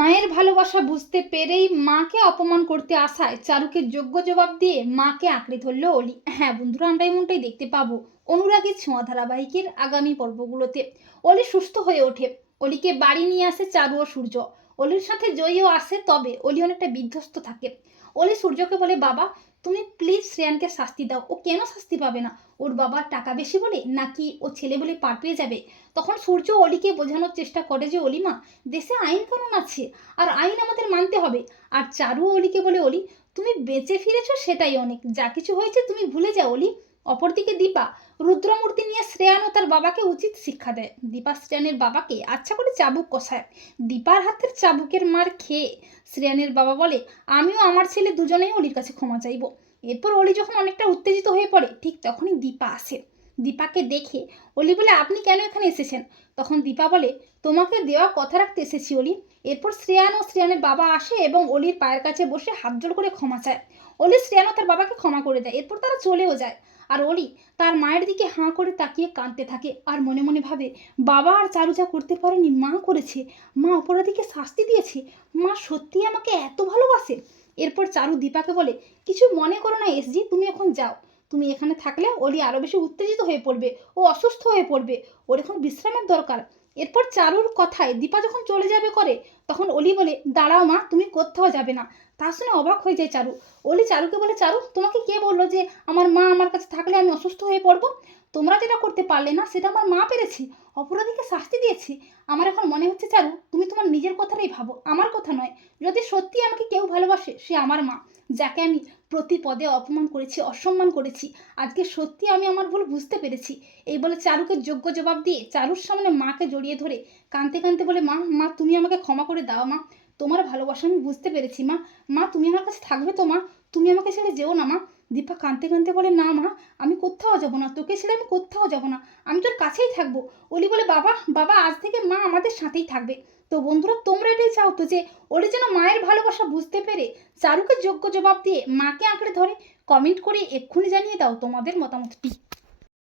মায়ের ভালোবাসা বুঝতে পেরেই মাকে অপমান করতে আসায় চারুকে যোগ্য জবাব দিয়ে মাকে আঁকড়ে ধরল অলি। হ্যাঁ বন্ধুরা, আমরা এমনটাই দেখতে পাবো অনুরাগের ছোঁয়া ধারাবাহিকের আগামী পর্বগুলোতে। অলি সুস্থ হয়ে ওঠে। অলিকে বাড়ি নিয়ে আসে চারু ও সূর্য। অলির সাথে জয়ীও আসে, তবে অলি অনেকটা বিধ্বস্ত থাকে। অলি সূর্যকে বলে, বাবা, তুমি প্লিজ শ্রেয়ানকে শাস্তি দাও। ও কেন শাস্তি পাবে না? ওর বাবার টাকা বেশি বলে নাকি ও ছেলে বলে পার পেয়ে যাবে? তখন সূর্য অলিকে বোঝানোর চেষ্টা করে যে অলিমা দেশে আইন কানুন আছে, আর আইন আমাদের মানতে হবে। আর চারু অলিকে বলে, অলি, তুমি বেঁচে ফিরেছো সেটাই অনেক। যা কিছু হয়েছে তুমি ভুলে যাও, অলি। অপরদিকে দীপা রুদ্রমূর্তি নিয়ে শ্রেয়ান ও তার বাবাকে উচিত শিক্ষা দেয়। দীপা শ্রেয়ানের বাবাকে আচ্ছা করে চাবুক কষায়। দীপার হাতের চাবুকের মার খেয়ে শ্রেয়ানের বাবা বলে, আমিও আমার ছেলে দুজনেই অলির কাছে ক্ষমা চাইব। এরপর অলি যখন অনেকটা উত্তেজিত হয়ে পড়ে, ঠিক তখনই দীপা আসে। দীপাকে দেখে, অলি বলে, আপনি কেন এখানে এসেছেন? তখন দীপা বলে, তোমাকে দেওয়া কথা রাখতে এসেছি, অলি। এরপর শ্রেয়ান ও শ্রেয়ানের বাবা আসে এবং অলির পায়ের কাছে বসে হাত জোড় করে ক্ষমা চায়। অলি শ্রেয়ান ও তার বাবাকে ক্ষমা করে দেয়। এরপর তারা চলেও যায়। আর অলি তার মায়ের দিকে হাঁ করে তাকিয়ে কাঁদতে থাকে আর মনে মনে ভাবে, বাবা আর চারু যা করতে পারেনি, মা করেছে। মা অপরাধীকে শাস্তি দিয়েছে। মা সত্যি আমাকে এত ভালোবাসে? এরপর চারু দীপাকে বলে, কিছু মনে করো না এসজি তুমি এখন যাও। তুমি এখানে থাকলে অলি আরও বেশি উত্তেজিত হয়ে পড়বে ও অসুস্থ হয়ে পড়বে। ওর এখন বিশ্রামের দরকার। এরপর চারুর কথায় দীপা যখন চলে যাবে করে তখন অলি বলে, দাঁড়াও মা, তুমি কোথাও যাবে না। তা শুনে অবাক হয়ে যায় চারু। অলি চারুকে বলে, চারু, তোমাকে কে বলল যে আমার মা আমার কাছে থাকলে আমি অসুস্থ হয়ে পড়ব? তোমরা যেটা করতে পারলে না, সেটা আমার মা পেরেছি। অপরাধীকে শাস্তি দিয়েছি। আমার এখন মনে হচ্ছে, চারু, তুমি তোমার নিজের কথাটাই ভাবো, আমার কথা নয়। যদি সত্যি আমাকে কেউ ভালোবাসে, সে আমার মা, যাকে আমি প্রতি পদে অপমান করেছি, অসম্মান করেছি, আজকে সত্যি আমি আমার ভুল বুঝতে পেরেছি। এই বলে চারুকে যোগ্য জবাব দিয়ে চারুর সামনে মাকে জড়িয়ে ধরে কাঁদতে কাঁদতে বলে, মা মা, তুমি আমাকে ক্ষমা করে দাও, মা। তোমার ভালোবাসা আমি বুঝতে পেরেছি, মা। মা, তুমি আমার কাছে থাকবে তো, মা? তুমি আমাকে ছেড়ে যেও না, মা। দীপা কাঁদতে কাঁদতে বলে, না, মা, আমি কোথাও যাব না। তোকে ছেড়ে আমি কোথাও যাব না। আমি তোর কাছেই থাকব। অলি বলে, বাবা বাবা, আজ থেকে মা আমাদের সাথেই থাকবে। তো বন্ধুরা, তোমরা এটাই চাও তো যে ওলি যেন মায়ের ভালোবাসা বুঝতে পেরে চারুকে যোগ্য জবাব দিয়ে মাকে আঁকড়ে ধরে। কমেন্ট করে এক্ষুনি জানিয়ে দাও তোমাদের মতামতটি।